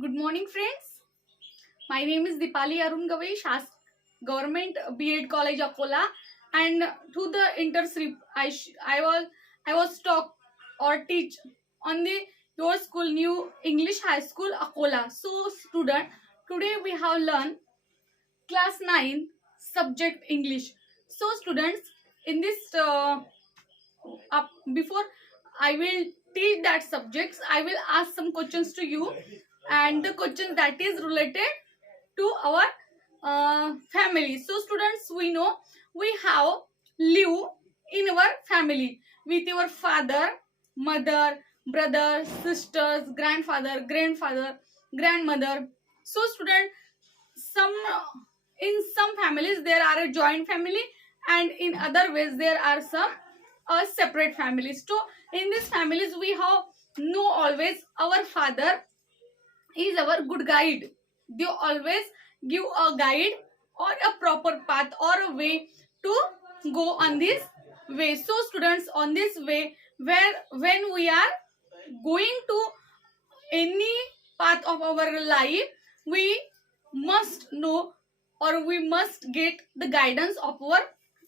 Good morning, friends. My name is Dipalee Arun Gawai Class, Government B.Ed College Akola, and to the internship I was talk or teach on the your school new English High School Akola. So, student, today we have learned class 9 subject English. So, students, in this before I will teach that subjects, I will ask some questions to you, and the question that is related to our family. So, students, we know we have live in our family with your father, mother, brother, sisters, grandfather, grandmother. So, student, some in some families there are a joint family, and in other ways there are some separate families. So in these families we have know always our father is our good guide. They always give a guide or a proper path or a way to go on this way. So students, on this way, where when we are going to any path of our life, we must know or we must get the guidance of our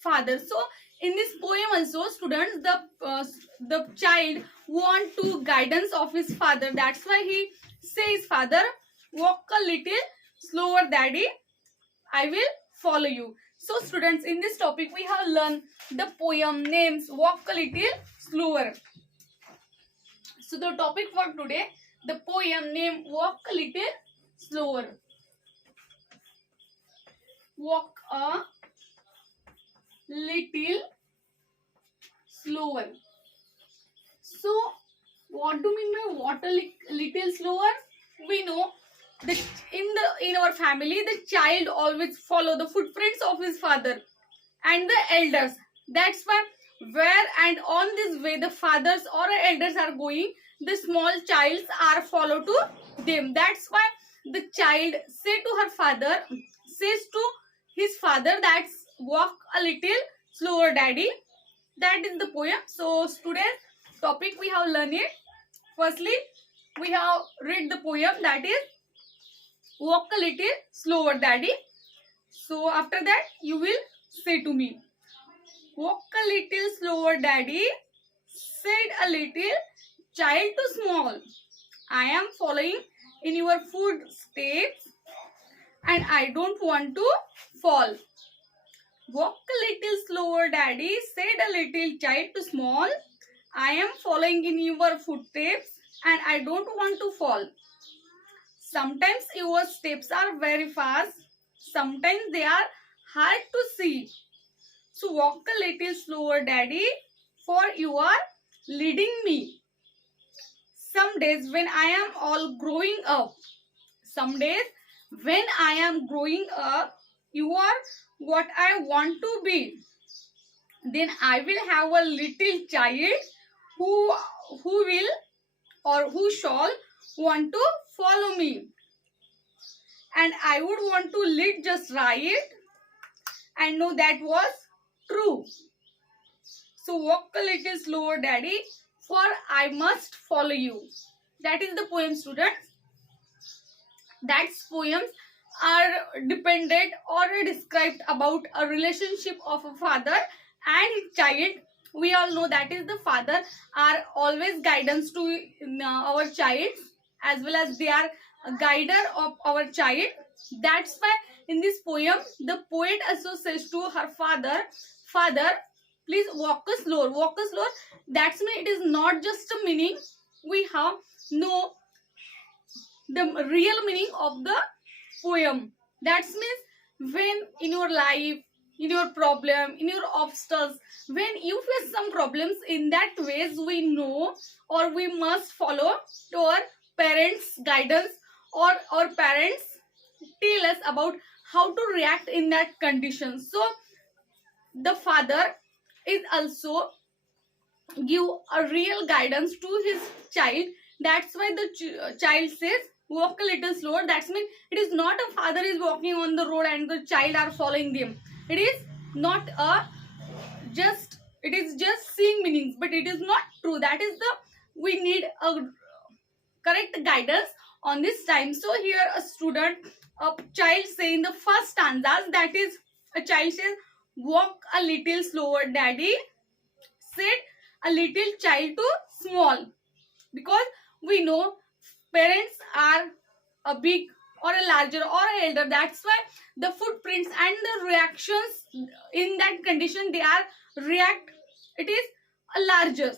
father. So in this poem also, students, the child want to guidance of his father. That's why he says, father, walk a little slower, daddy, I will follow you. So students, in this topic we have learned the poem names walk a little slower. So the topic for today, the poem name walk a little slower. Walk a little slower. So what do you mean by walk a little slower? We know that in our family the child always follow the footprints of his father and the elders. That's why where and on this way the fathers or elders are going, the small childs are follow to them. That's why the child says to his father, that's walk a little slower, daddy. That is the poem. So today's topic we have learned it. Firstly, we have read the poem, that is walk a little slower, daddy. So after that you will say to me, walk a little slower, daddy, said a little child to small. I am following in your footsteps and I don't want to fall. Walk a little slower, daddy, said a little child to small. I am following in your footsteps and I don't want to fall. Sometimes your steps are very fast, sometimes they are hard to see. So walk a little slower, daddy, for you are leading me. Some days when I am all growing up, some days when I am growing up, you are what I want to be. Then I will have a little child who will or who shall want to follow me. And I would want to lead just right and know that was true. So walk a little slower, daddy, for I must follow you. That is the poem, students. That poems are dependent or described about a relationship of a father and his child. We all know that is the father are always guidance to our child, as well as they are a guider of our child. That's why in this poem the poet also says to her father, father, please walk slower, walk slower. That's mean it is not just a meaning. We have no the real meaning of the poem. That means when in your life, in your problem, in your obstacles, when you face some problems, in that ways we know or we must follow to our parents guidance, or our parents tell us about how to react in that condition. So the father is also give a real guidance to his child. That's why the child says walk a little slower. That means it is not a father is walking on the road and the child are following them. It is not a just, it is just seeing meanings, but it is not true. That is the we need a correct guidance on this time. So here a child saying the first stanzas, that is, a child says, walk a little slower daddy, said a little child to small. Because we know parents are a big or a larger or a elder, that's why the footprints and the reactions in that condition, they are react, it is a larger,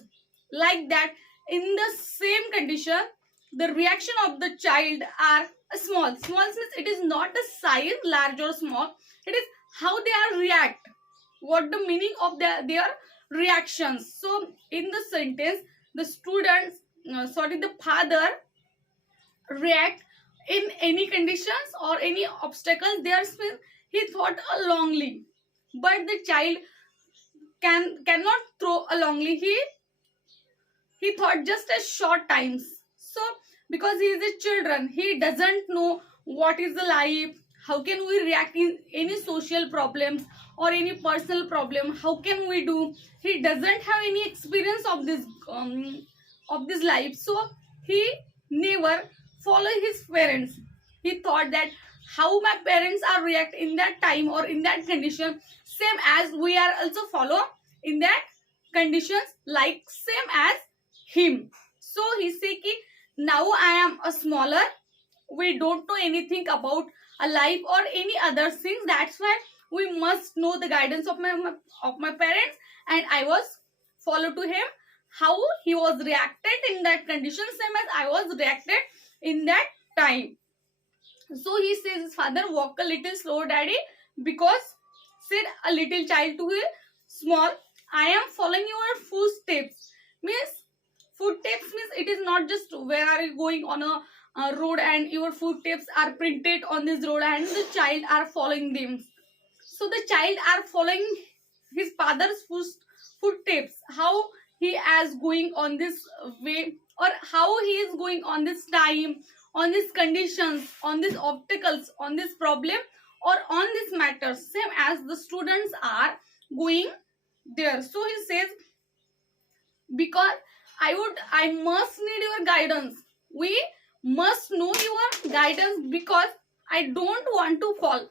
like that. In the same condition, the reaction of the child are a small means it is not the size large or small, it is how they are react, what the meaning of their reactions. So in the sentence, the students, the father react in any conditions or any obstacles there, he thought a longly, but the child cannot throw a longly, he thought just a short times. So because he is a children, he doesn't know what is the life, how can we react in any social problems or any personal problem, how can we do, he doesn't have any experience of this life. So he never follow his parents, he thought that how my parents are react in that time or in that condition, same as we are also follow in that conditions, like same as him. So he say ki, now I am a smaller, we don't know anything about a life or any other things, that's why we must know the guidance of my parents, and I was follow to him, how he was reacted in that condition, same as I was reacted in that time. So he says his father, walk a little slow daddy, because said a little child to his small, I am following your footsteps. Means footsteps means it is not just where are you going on a road and your footsteps are printed on this road and the child are following them. So the child are following his father's footsteps, how he is going on this way, or how he is going on this time, on these conditions, on these obstacles, on this problem, or on this matter, same as the students are going there. So he says, because I must need your guidance, we must know your guidance, because I don't want to fall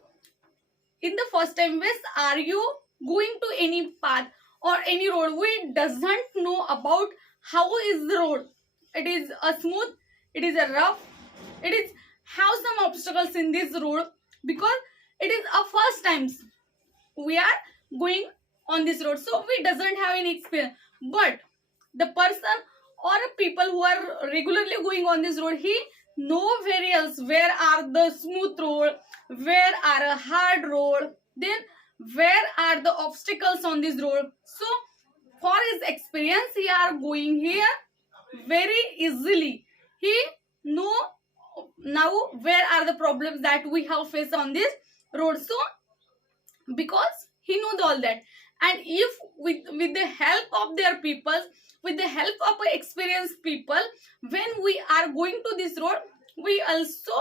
in the first time. Wes, are you going to any path or any road, we doesn't know about how is the road, it is a smooth, it is a rough, it is have some obstacles in this road, because it is our first times we are going on this road, so we doesn't have any experience. But the person or people who are regularly going on this road, he know very else where are the smooth road, where are a hard road, then where are the obstacles on this road. So for his experience, he are going here very easily, he know now where are the problems that we have faced on this road. So because he knows all that, and if with the help of their people, with the help of experienced people, when we are going to this road, we also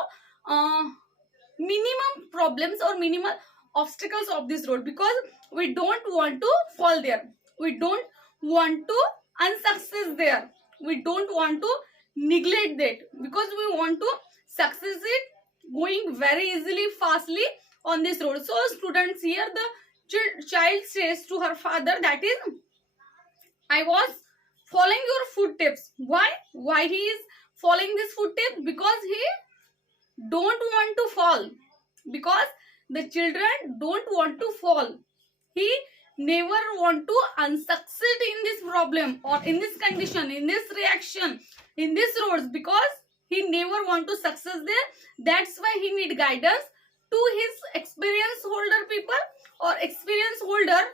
minimum problems or minimal obstacles of this road, because we don't want to fall there, we don't want to unsuccess there, we don't want to neglect that, because we want to success it going very easily fastly on this road. So students, here the child says to her father, that is, I was following your footsteps. Why he is following this footsteps? Because he don't want to fall, because the children don't want to fall, he never want to unsucceed in this problem or in this condition, in this reaction, in this roads, because he never want to success there. That's why he need guidance to his experience holder people, or experience holder,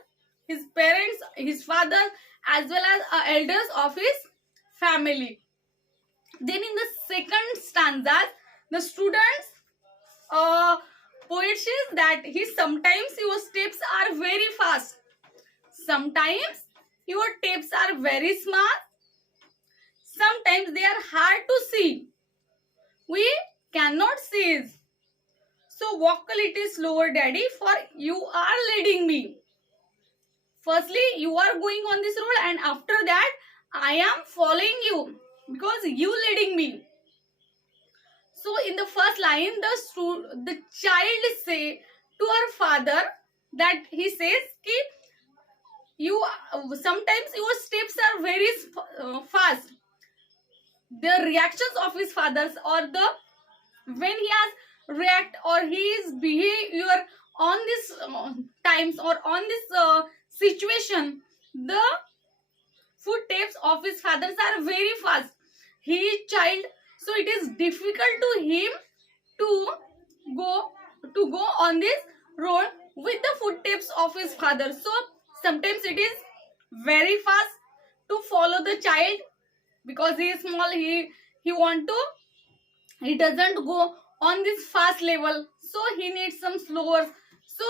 his parents, his father, as well as elders of his family. Then in the second stanza, the students poet says that he sometimes your steps are very fast, sometimes your steps are very small, sometimes they are hard to see, we cannot see it. So walk a little slower daddy, for you are leading me. Firstly, you are going on this road, and after that I am following you, because you leading me. So in the first line, the child say to her father that he says ki you sometimes your steps are very fast. The reactions of his fathers, or the when he has react or his behavior on this times or on this situation, the footsteps of his fathers are very fast. He is child, so it is difficult to him to go on this road with the footsteps of his father. So sometimes it is very fast to follow the child, because he is small, he want to, he doesn't go on this fast level, so he needs some slower. So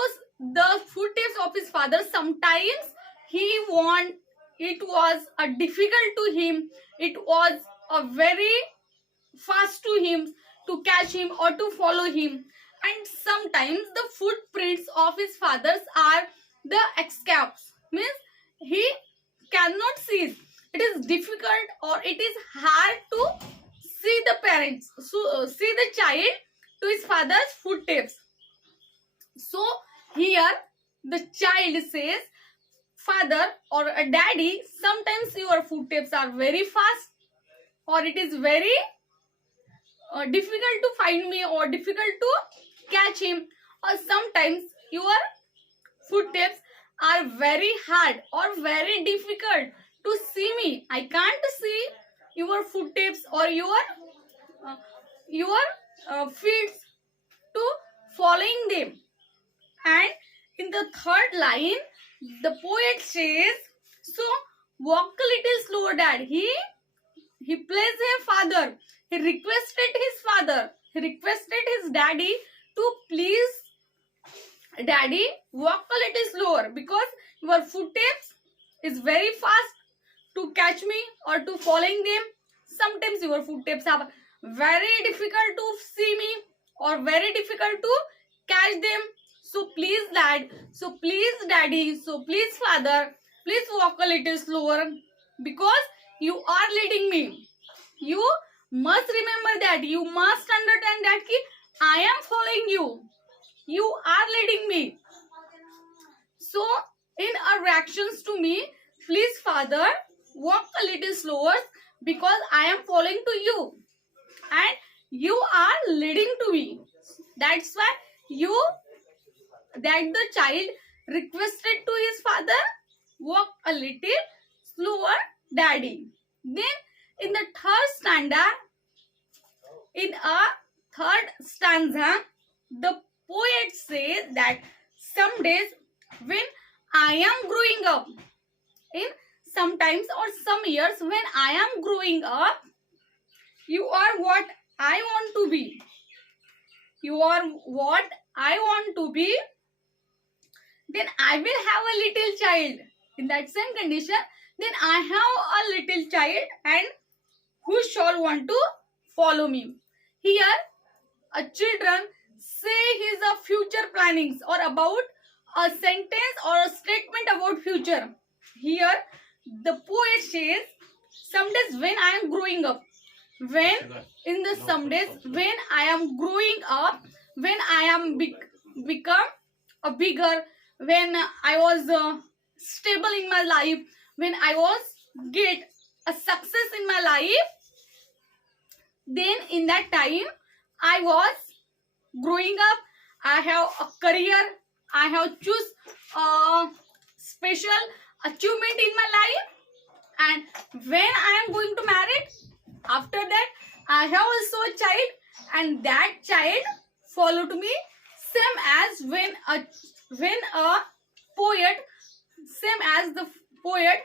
the footsteps of his father, sometimes he want, it was a difficult to him, it was a very fast to him to catch him or to follow him. And sometimes the footprints of his fathers are the escapes, means he cannot see, it is difficult or it is hard to see the parents, so see the child to his father's footsteps. So here the child says, father or a daddy, sometimes your footsteps are very fast, or it is very difficult to find me or difficult to catch him, or sometimes your footsteps are very hard or very difficult to see me, I can't see your footsteps or your feet to following them. And in the third line, the poet says, so walk a little slower, dad. He plays his father. He requested his father. He requested his daddy to please, daddy, walk a little slower, because your footsteps is very fast to catch me or to following them. Sometimes your footsteps are very difficult to see me or very difficult to catch them. So please, dad, so please, daddy, so please, father, please walk a little slower, because you are leading me. You must remember that, you must understand that ki I am following you, you are leading me. So in our reactions to me, please, father, walk a little slower, because I am following to you and you are leading to me. That's why the child requested to his father, walk a little slower, daddy. Then in the third stanza, the poet says that some days when I am growing up, in sometimes or some years when I am growing up, you are what I want to be. You are what I want to be. Then I will have a little child. In that same condition, then I have a little child, and who shall want to follow me. Here, a children say his future plannings or about a sentence or a statement about future. Here, the poet says, some days when I am growing up, when in the some days when I am growing up, when I am become a bigger, when I was stable in my life, when I was get a success in my life, then in that time I was growing up, I have a career, I have choose a special achievement in my life, and when I am going to marry, after that I have also a child, and that child follow to me, same as when a poet, same as the poet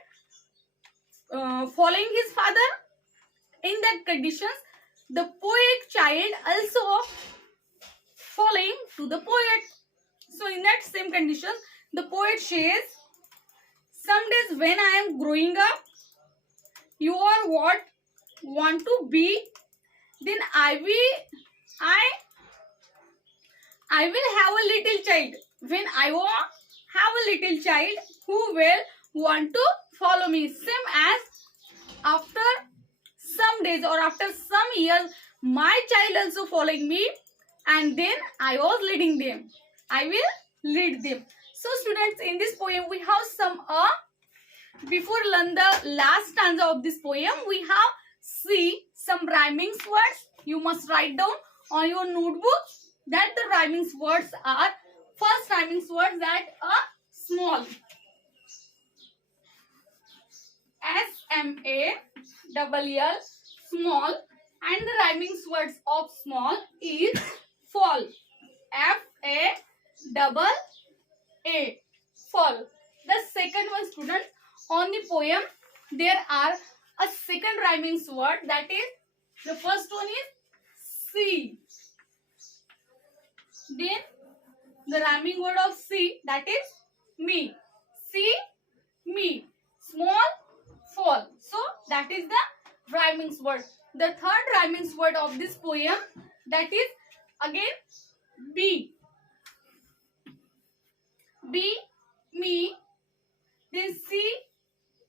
following his father. In that conditions, the poet child also following to the poet. So in that same condition, the poet says, some days when I am growing up, you are what want to be, then I will have a little child. When I want have a little child who will want to follow me. Same as after some days or after some years, my child also following me, and then I was leading them. I will lead them. So students, in this poem we have some before learn the last stanza of this poem, we have see some rhyming words. You must write down on your notebook that the rhyming words are, first rhyming words that are small. SMALL, small, and the rhyming words of small is fall. FAAA, fall. The second one, students, on the poem there are a second rhyming word, that is, the first one is see. Then the rhyming word of see, that is me. See, me. Small, fall. So that is the rhyming word. The third rhyming word of this poem, that is again be. Be, me. Then see,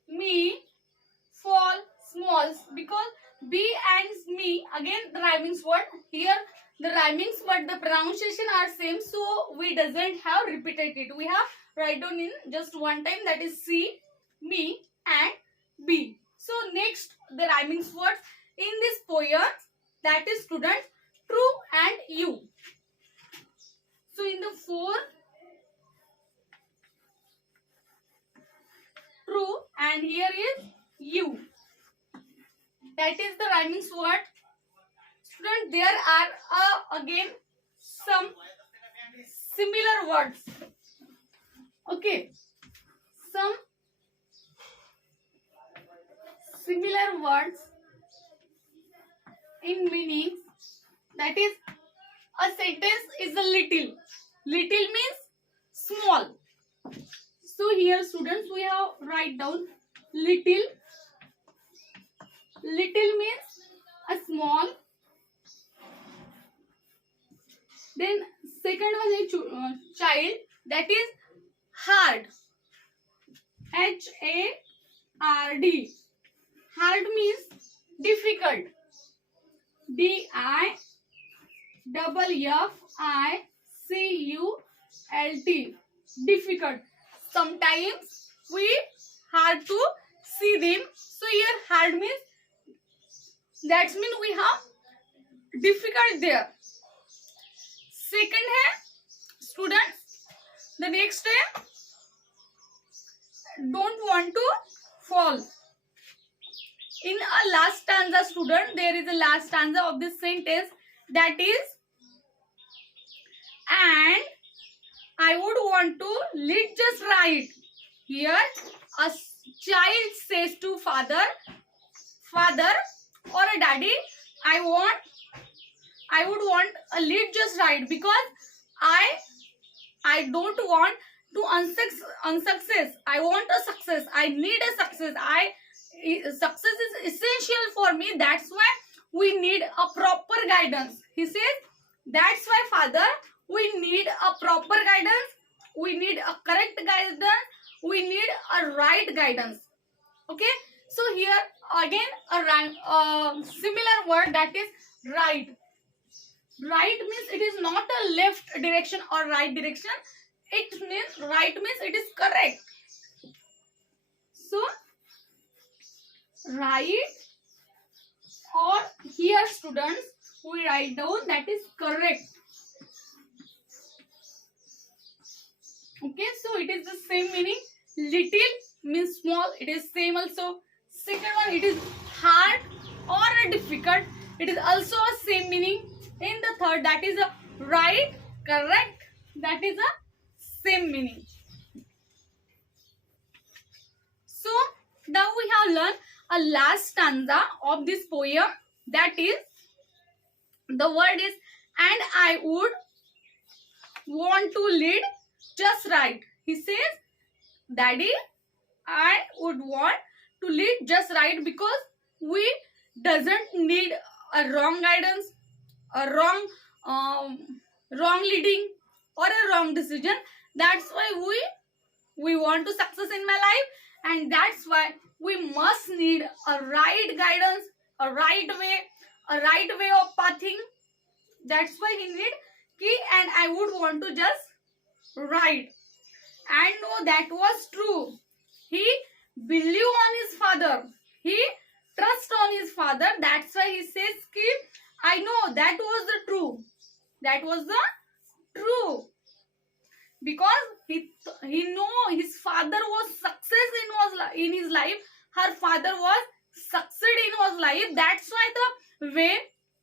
me. Fall, small. Because be and me, again the rhyming word. Here the rhyming word, the pronunciation are same, so we doesn't have repeated it. We have write down in just one time, that is see, me and be. So next the rhyming words in this poem, that is, students, true and you. So in the four, true, and here is you. That is the rhyming word. Students, there are again some similar words. Okay, some similar words in meaning, that is, a sentence is a little. Little means small. So here, students, we have write down little. Little means a small. Then second one is child, that is hard. HARD. Hard means difficult. DIFFICULT. Difficult. Sometimes we hard to see them. So here hard means, that means we have difficult there. Second है, students, the next है, don't want to fall. In a last stanza, student, there is a last stanza of this sentence, that is, and I would want to lead just right. Here a child says to father or a daddy, I would want a lead just right, because I don't want to unsuccess. I want a success. I need a success. Success is essential for me. That's why we need a proper guidance. He says, that's why father, we need a proper guidance. We need a correct guidance. We need a right guidance. Okay. So here again a similar word, that is right. Right means it is not a left direction or right direction. It means right means it is correct. So right, or here, students, we write down, that is correct. Okay, so it is the same meaning. Little means small. It is same also. Second one, it is hard or difficult. It is also a same meaning. In the third, that is a right, correct. That is a same meaning. So now we have learned a last stanza of this poem. That is, the word is, and I would want to lead just right. He says, Daddy, I would want to lead just right, because we doesn't need a wrong guidance, a wrong leading, or a wrong decision. That's why we want to success in my life, and that's why we must need a right guidance, a right way, a right way of pathing. That's why he need key, and I would want to just write. And no, that was true. He believed on his father. He trust on his father. That's why he says ki, I know that was the true. That was the true. Because he know his father was success in his life. Her father was succeed in his life. That's why the way,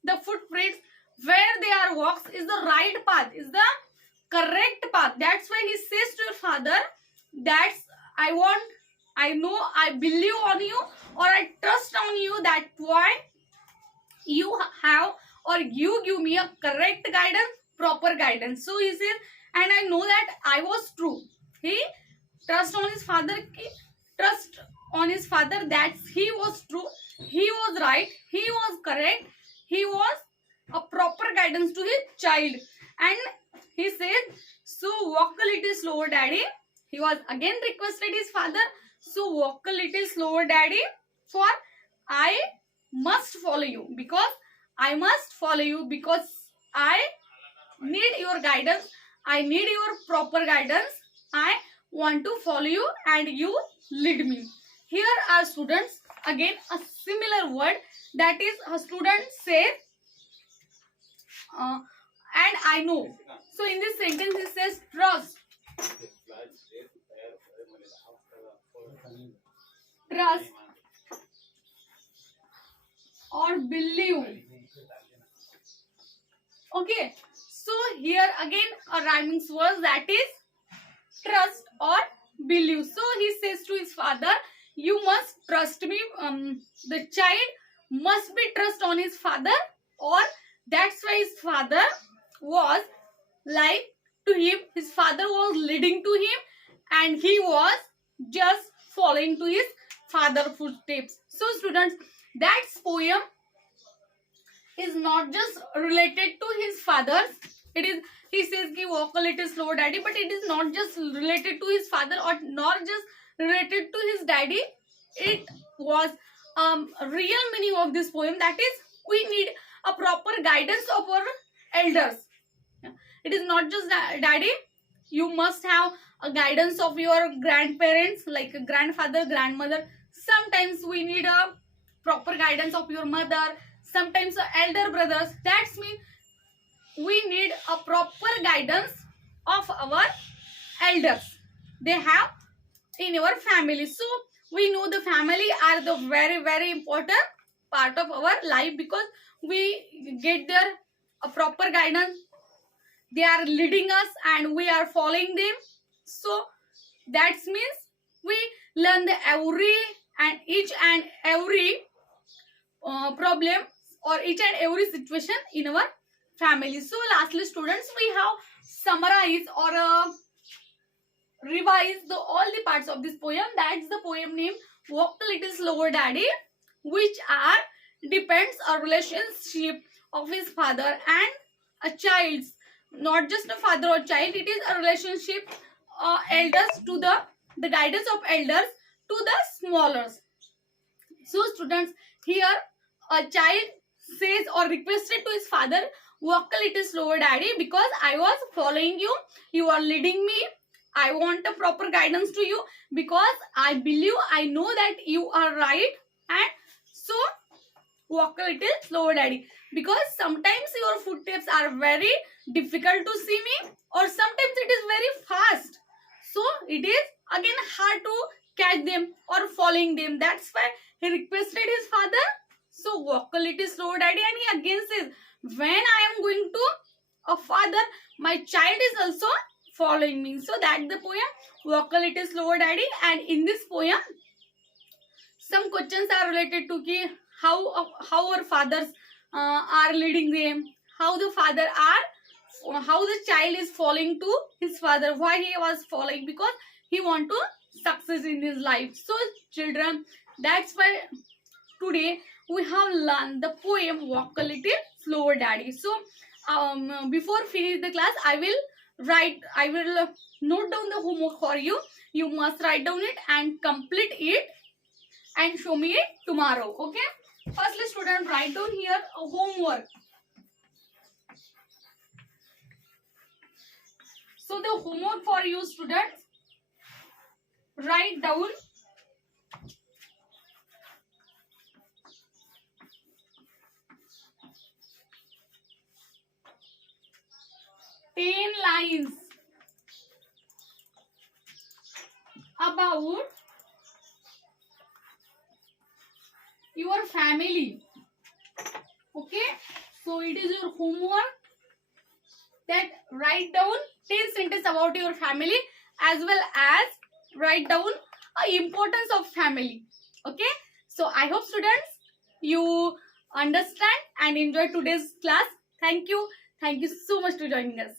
the footprints where they are walks is the right path, is the correct path. That's why he says to your father, that's I know, I believe on you, or I trust on you. That's why you have, or you give me a correct guidance, proper guidance. So he says, and I know that I was true. He trust on his father, trust on his father, that he was true, he was right, he was correct, he was a proper guidance to his child. And he said, so walk a little slower, daddy. He was again requested his father, so walk a little slower, daddy, for I must follow you, because I must follow you, because I need your guidance, I need your proper guidance, I want to follow you and you lead me. Here are students, again a similar word, that is a student says, and I know. So in this sentence it says trust. Trust or believe. Okay. So here again a rhyming word, that is trust or believe. So he says to his father, you must trust me. The child must be trust on his father, or that's why his father was like to him. His father was leading to him, and he was just following to his father's footsteps. So students, that poem is not just related to his father. It is, he says ki walk a little slow, daddy, but it is not just related to his father, or not just related to his daddy. It was real meaning of this poem, that is, we need a proper guidance of our elders. It is not just daddy, you must have a guidance of your grandparents, like a grandfather, grandmother. Sometimes we need a proper guidance of your mother, sometimes elder brothers. That's mean we need a proper guidance of our elders. They have in our family. So we know the family are the very, very important part of our life, because we get their a proper guidance. They are leading us and we are following them. So that means we learn the each and every problem, or each and every situation in our family. So lastly students, we have summarized or revise all the parts of this poem. That's the poem name Walk a Little Slower, Daddy, which are depends a relationship of his father and a child's. Not just a father or child, it is a relationship elders to the guidance of elders to the smallers. So students, here a child says or requested to his father, walk a little slower, daddy, because I was following you, you are leading me, I want a proper guidance to you, because I believe, I know that you are right, and so walk a little slower, daddy, because sometimes your footsteps are very difficult to see me, or sometimes it is very fast, so it is again hard to catch them or following them. That's why he requested his father, so walk a little slower, daddy. And he again says, when I am going to a father, my child is also following me. So that's the poem Walk a Little Slower, Daddy. And in this poem, some questions are related to ki how our fathers are leading them, how the child is following to his father, why he was following, because he want to success in his life. So children, that's why today we have learned the poem Walk a Little Slower, Daddy. So before finish the class, I will note down the homework for you. You must write down it and complete it and show me it tomorrow. Okay. Firstly, student, write down here a homework. So the homework for you students, write down 10 lines about your family. Okay, so it is your homework that write down 10 sentences about your family, as well as write down importance of family. Okay, so I hope students you understand and enjoy today's class. Thank you so much for joining us.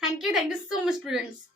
Thank you so much students.